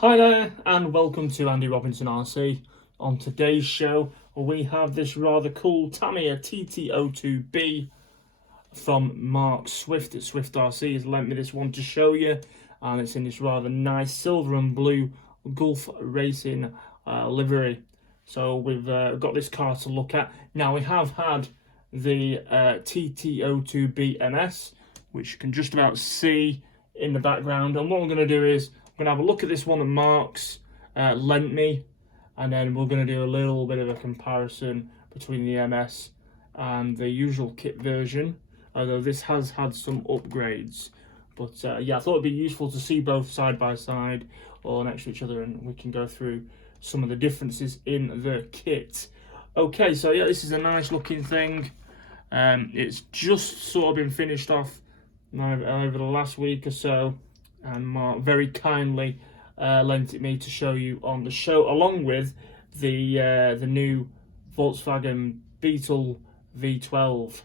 Hi there and welcome to Andy Robinson RC. On today's show we have this rather cool Tamiya TT02B from Mark Swift at Swift RC. He's lent me this one to show you, and it's in this rather nice silver and blue Gulf Racing livery. So we've got this car to look at. Now we have had the TT02BMS, which you can just about see in the background, and what we're going to do is I'm going to have a look at this one that Mark's lent me, and then we're going to do a little bit of a comparison between the MS and the usual kit version, although this has had some upgrades. But yeah, I thought it'd be useful to see both side by side or next to each other, and we can go through some of the differences in the kit. Okay, so yeah, this is a nice looking thing. It's just sort of been finished off over the last week or so, and Mark very kindly lent it me to show you on the show, along with the new Volkswagen Beetle V12.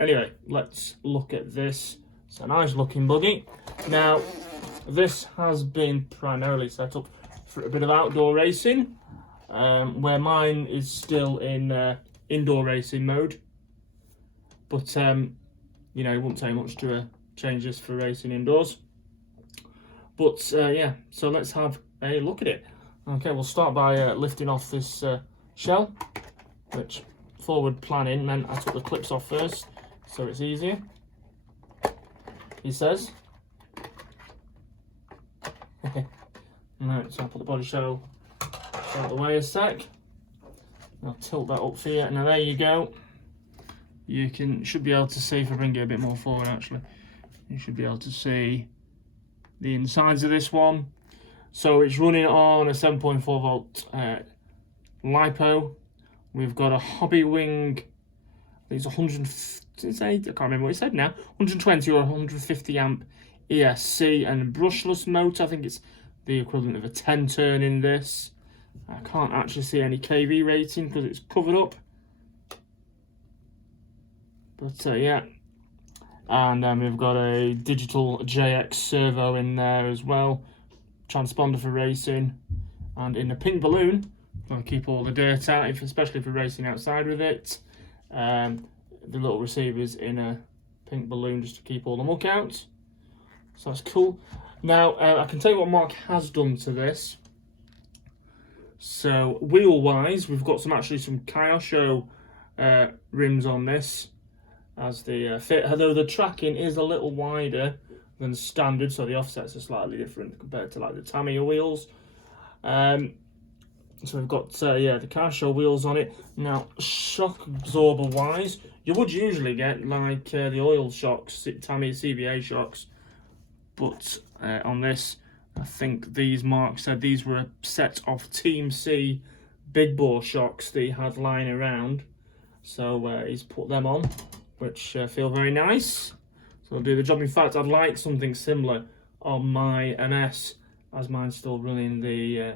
Anyway, let's look at this. It's a nice looking buggy. Now, this has been primarily set up for a bit of outdoor racing, where mine is still in indoor racing mode. But you know, it wouldn't take much to change this for racing indoors. But yeah, so let's have a look at it. Okay, we'll start by lifting off this shell, which forward planning meant I took the clips off first, so it's easier, he says. Right, so I'll put the body shell out of the way a sec. I'll tilt that up for you. Now there you go. You should be able to see, if I bring it a bit more forward actually, you should be able to see the insides of this one. So it's running on a 7.4 volt LiPo. We've got a Hobby Wing, I think it's 150, I can't remember what it said now, 120 or 150 amp ESC and brushless motor. I think it's the equivalent of a 10 turn in this. I can't actually see any kV rating because it's covered up. But yeah, and then we've got a digital JX servo in there as well, transponder for racing, and in the pink balloon, going to keep all the dirt out, especially if we're racing outside with it. The little receivers in a pink balloon just to keep all the muck out. So that's cool. Now I can tell you what Mark has done to this. So wheel-wise, we've got some Kyosho rims on this as the fit, although the tracking is a little wider than standard, so the offsets are slightly different compared to like the Tamiya wheels. So we've got yeah, the Kyosho wheels on it. Now shock absorber wise, you would usually get like the oil shocks, Tamiya CBA shocks, but on this, I think Mark said these were a set of Team C big bore shocks that he had lying around, so he's put them on, which feel very nice. So they'll do the job. In fact, I'd like something similar on my MS, as mine's still running the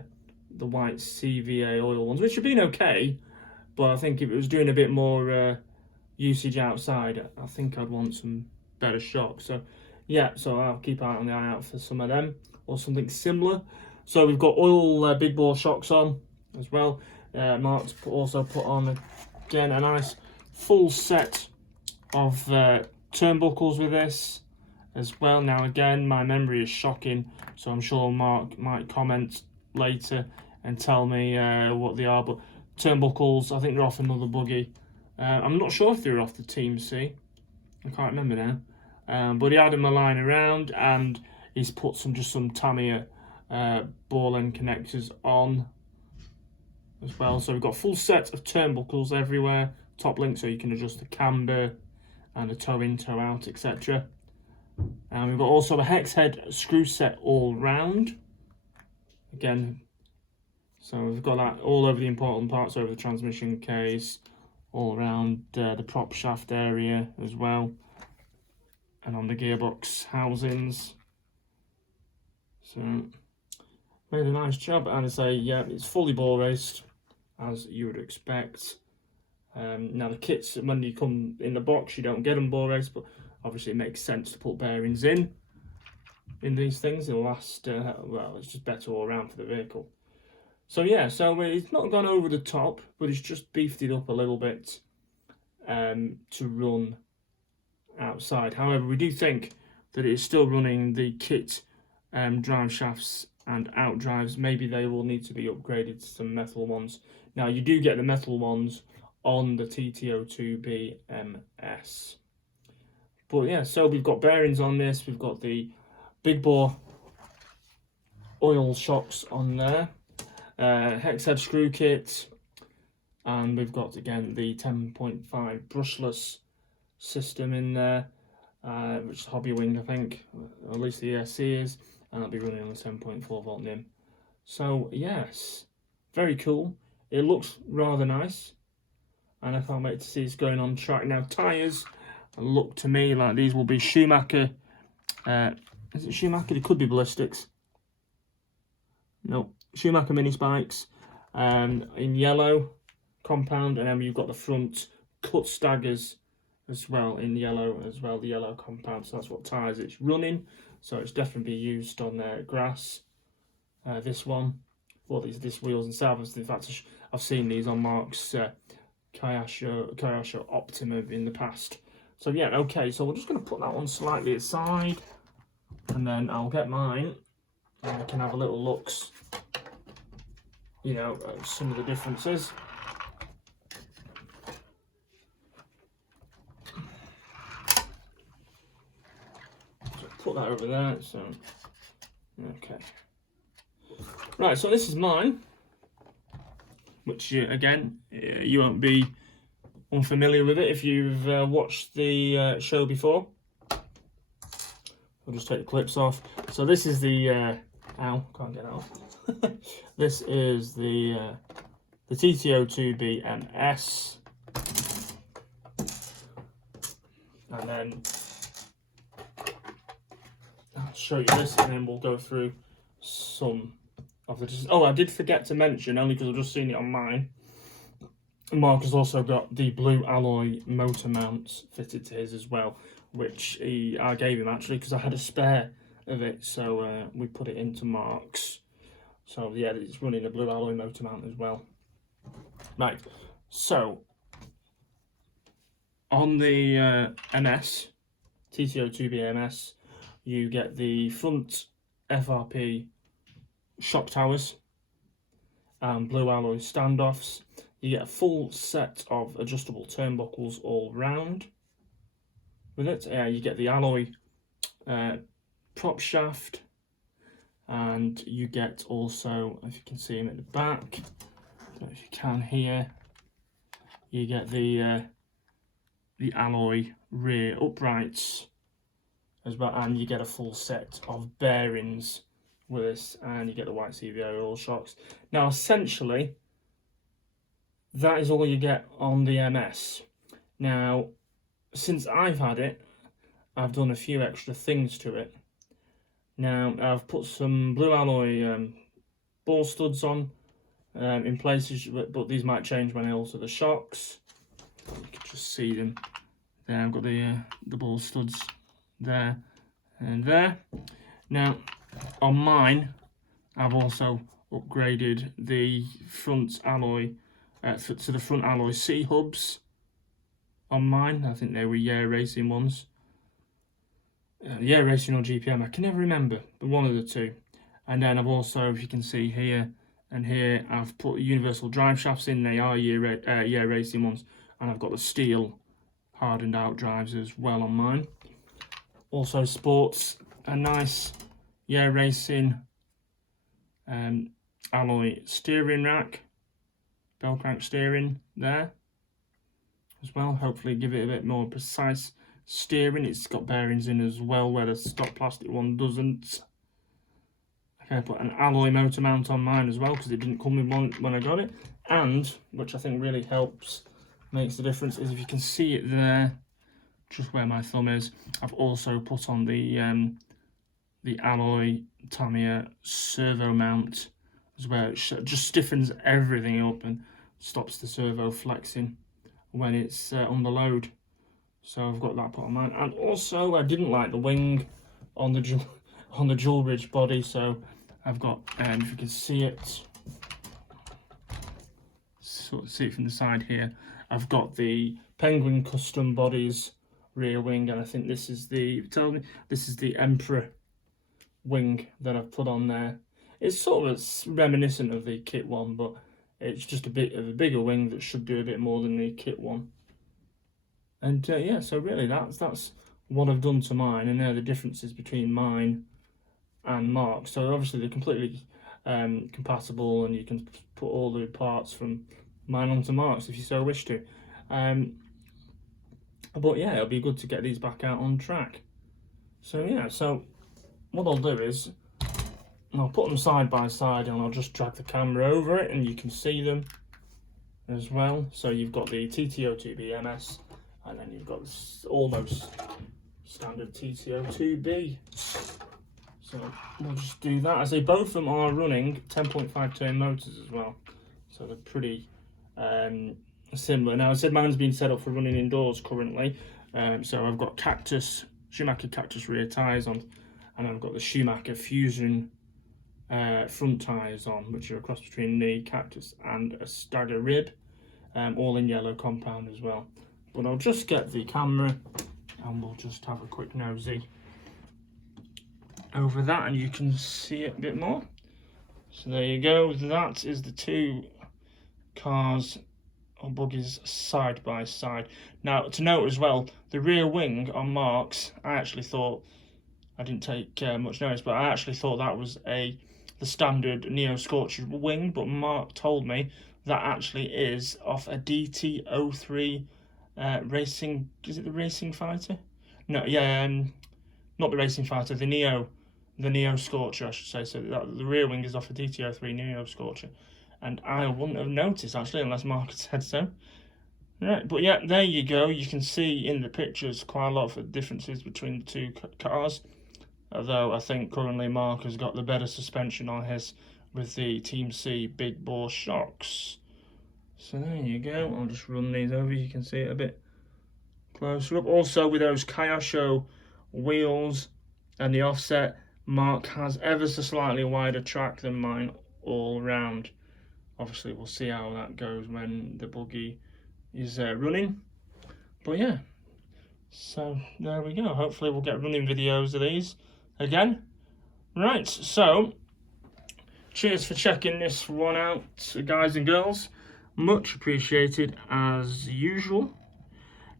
white CVA oil ones, which have been okay, but I think if it was doing a bit more usage outside, I think I'd want some better shocks. So yeah, so I'll keep an eye out for some of them or something similar. So we've got oil big bore shocks on as well. Mark's also put on again a nice full set of turnbuckles with this as well. Now again, my memory is shocking, so I'm sure Mark might comment later and tell me what they are, but turnbuckles, I think they're off another buggy. I'm not sure if they're off the Team C, I can't remember now. But he had them lying around, and he's put just some Tamiya ball end connectors on as well. So we've got a full set of turnbuckles everywhere, top link, so you can adjust the camber and the toe in, toe out, etc. And we've got also a hex head screw set all round. Again, so we've got that all over the important parts, over the transmission case, all around the prop shaft area as well, and on the gearbox housings. So made a nice job, and I say, yeah, it's fully ball raced as you would expect. Now the kits, when you come in the box, you don't get them ball raced, but obviously it makes sense to put bearings in. in these things. It'll last, well, it's just better all around for the vehicle. So yeah, so it's not gone over the top, but it's just beefed it up a little bit to run outside. However, we do think that it is still running the kit drive shafts and out drives. Maybe they will need to be upgraded to some metal ones. Now, you do get the metal ones on the TT02BMS. But yeah, so we've got bearings on this. We've got the big bore oil shocks on there. Hex head screw kit. And we've got, again, the 10.5 brushless system in there, which is Hobby Wing, I think, or at least the ESC is, and I'll be running on the 7.4 volt NIM. So yes, very cool. It looks rather nice, and I can't wait to see it's going on track. Now, tyres look to me like these will be Schumacher. Is it Schumacher? It could be Ballistics. No, Schumacher mini spikes in yellow compound, and then you've got the front cut staggers as well in yellow as well, the yellow compound. So that's what tyres it's running. So it's definitely used on grass. This one, well, this wheels and salvos. In fact, I've seen these on Mark's Kyosho Optima in the past. So yeah, okay. So we're just going to put that one slightly aside, and then I'll get mine, and I can have a little looks, you know, at some of the differences. Put that over there. So okay, right, so this is mine, which again, you won't be unfamiliar with it if you've watched the show before. I'll just take the clips off. So this is the ow, can't get that off. This is the TT02BMS, and then I'll show you this, and then we'll go through some of the... Oh, I did forget to mention, only because I've just seen it on mine, Mark has also got the blue alloy motor mounts fitted to his as well, which I gave him actually because I had a spare of it, so we put it into Mark's. So yeah, it's running a blue alloy motor mount as well. Right, so on the MS, TT02BMS, you get the front FRP shock towers and blue alloy standoffs. You get a full set of adjustable turnbuckles all round with it. You get the alloy prop shaft, and you get also, if you can see him at the back, I don't know if you can here, you get the alloy rear uprights as well, and you get a full set of bearings with this, and you get the white CVO oil shocks. Now essentially that is all you get on the MS. Now since I've had it, I've done a few extra things to it. Now I've put some blue alloy ball studs on in places, but these might change when I alter the shocks. You can just see them there. I've got the ball studs there and there. Now on mine, I've also upgraded the front alloy to the front alloy C hubs on mine. I think they were Racing ones. Racing or GPM, I can never remember, but one of the two. And then I've also, if you can see here and here, I've put universal drive shafts in. They are Racing ones, and I've got the steel hardened out drives as well on mine. Also sports a nice Racing alloy steering rack, bell crank steering there as well. Hopefully give it a bit more precise steering. It's got bearings in as well where the stock plastic one doesn't. Okay, I put an alloy motor mount on mine as well because it didn't come with one when I got it, and which I think really helps, makes the difference, is if you can see it there, just where my thumb is, I've also put on the alloy Tamiya servo mount as well. It just stiffens everything up and stops the servo flexing when it's under load. So I've got that put on mine. And also I didn't like the wing on the on the dual ridge body. So I've got, if you can see it, sort of see it from the side here, I've got the Penguin Custom Bodies rear wing, and I think this is the, tell me, this is the Emperor wing that I've put on there. It's sort of reminiscent of the kit one, but it's just a bit of a bigger wing that should do a bit more than the kit one. And yeah, so really that's what I've done to mine, and there are the differences between mine and Mark's. So obviously they're completely compatible, and you can put all the parts from mine onto Mark's if you so wish to. But yeah, it'll be good to get these back out on track. So yeah, so what I'll do is I'll put them side by side, and I'll just drag the camera over it, and you can see them as well. So you've got the TT02BMS, and then you've got this almost standard TT02B. So we'll just do that. I say both of them are running 10.5 turn motors as well, so they're pretty similar. Now I said mine's been set up for running indoors currently, so I've got Schumacher Cactus rear tyres on, and I've got the Schumacher Fusion front tyres on, which are a cross between the Cactus and a Stagger rib, all in yellow compound as well. But I'll just get the camera and we'll just have a quick nosy over that, and you can see it a bit more. So there you go, that is the two cars or buggies side by side. Now to note as well, the rear wing on Mark's, I actually thought, I didn't take much notice, but I actually thought that was the standard Neo Scorcher wing, but Mark told me that actually is off a DT03 racing, is it the Racing Fighter? No, yeah, not the Racing Fighter, the Neo Scorcher, I should say. So the rear wing is off a DT03 Neo Scorcher, and I wouldn't have noticed actually unless Mark had said so. Right, but yeah, there you go. You can see in the pictures quite a lot of differences between the two cars. Although I think currently Mark has got the better suspension on his with the Team C big bore shocks. So there you go. I'll just run these over. You can see it a bit closer up. Also with those Kyosho wheels and the offset, Mark has ever so slightly wider track than mine all round. Obviously we'll see how that goes when the buggy is running. But yeah, so there we go. Hopefully we'll get running videos of these again. Right, so cheers for checking this one out, guys and girls. Much appreciated as usual.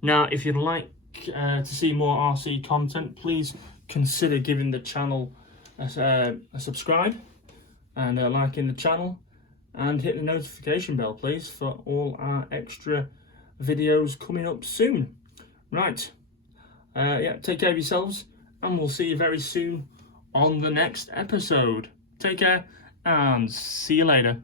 Now if you'd like to see more RC content, please consider giving the channel a subscribe and liking the channel, and hit the notification bell please for all our extra videos coming up soon. Right, yeah, take care of yourselves, and we'll see you very soon on the next episode. Take care and see you later.